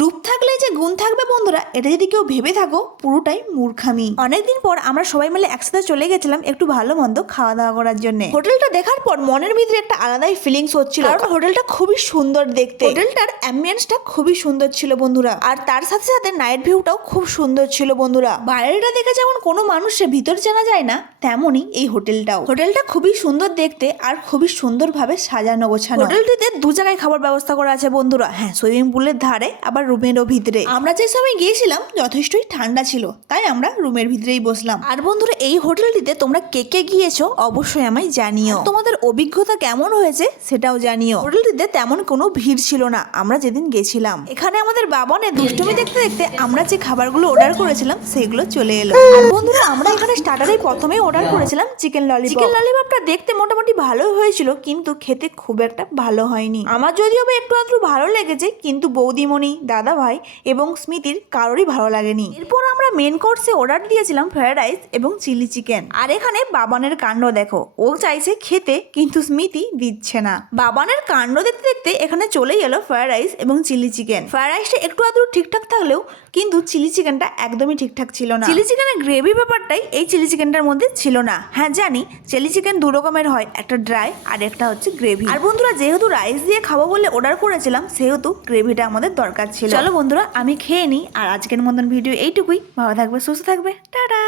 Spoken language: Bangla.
রূপ থাকলে যে গুণ থাকবে বন্ধুরা, এটা যদি কেউ ভেবে থাকো পুরোটাই মূর্খামি। অনেকদিন পর আমরা সবাই মিলে একসাথে চলে গেছিলাম একটু ভালো মন্দ খাওয়া দাওয়া করার জন্য। হোটেলটা দেখার পর মনের ভিতরে একটা আলাদাই ফিলিংস হচ্ছিল, কারণ হোটেলটা খুবই সুন্দর দেখতে। হোটেলটার অ্যাম্বিয়েন্সটা খুবই সুন্দর ছিল বন্ধুরা, আর তার সাথে সাথে নাইট ভিউটাও খুব সুন্দর ছিল বন্ধুরা। বাইরেটা দেখে যেমন কোনো মানুষের ভিতর জানা যায় না, তেমনই এই হোটেলটাও। হোটেলটা খুবই সুন্দর দেখতে আর খুবই সুন্দরভাবে সাজানো গোছানো। হোটেলটিতে দু জায়গায় খাবার ব্যবস্থা করা আছে বন্ধুরা, হ্যাঁ, সুইমিং পুলের ধারে আবার রুমেরও ভিতরে। আমরা যে সময় গিয়েছিলাম যথেষ্টই ঠান্ডা ছিল, তাই আমরা রুমের ভিতরেই বসলাম। আর বন্ধুরা, এই হোটেলটিতে তোমরা কে কে গিয়েছো অবশ্যই আমায় জানিও, তোমাদের অভিজ্ঞতা কেমন হয়েছে সেটাও জানিও। হোটেলটিতে তেমন কোনো ভিড় ছিল না আমরা যেদিন গেছিলাম। এখানে আমাদের বাবনের দুষ্টুমি দেখতে দেখতে আমরা যে খাবারগুলো অর্ডার করেছিলাম সেগুলো চলে এলো। আর বন্ধুরা, আমরা এখানে স্টার্টারে প্রথমেই অর্ডার করেছিলাম চিকেন ললিপপ। চিকেন ললিপপটা দেখতে মোটামুটি ভালোই হয়েছিল, কিন্তু খেতে খুব একটা ভালো হয়নি। আমার যদিও একটু আধটু ভালো লেগেছে, কিন্তু বৌদিমণি, দাদা ভাই এবং স্মৃতির কারোরই ভালো লাগেনি। এরপর আমরা মেন কোর্সে অর্ডার দিয়েছিলাম ফ্রাইড রাইস এবং চিলি চিকেন। আর এখানে বাবানের কাণ্ড দেখো, ও চাইছে খেতে কিন্তু স্মৃতি দিচ্ছে না। বাবানের কাণ্ড দেখতে দেখতে এখানে চলে এলো ফ্রাইড রাইস এবং চিলি চিকেন। ফ্রাইড রাইসটা একটু আধটু ঠিকঠাক থাকলেও কিন্তু চিলি চিকেনটা একদমই ঠিকঠাক ছিল না। চিলি চিকেনের গ্রেভি ব্যাপারটাই এই চিলি চিকেনটার মধ্যে ছিল না। হ্যাঁ জানি, চিলি চিকেন দু রকমের হয়, একটা ড্রাই আর একটা হচ্ছে গ্রেভি। আর বন্ধুরা, যেহেতু রাইস দিয়ে খাবো বলে অর্ডার করেছিলাম, সেহেতু গ্রেভিটা আমাদের দরকার ছিল। চলো বন্ধুরা, আমি খেয়ে নিই। আর আজকের মতন ভিডিও এইটুকুই। ভালো থাকবে, সুস্থ থাকবে, টাটা।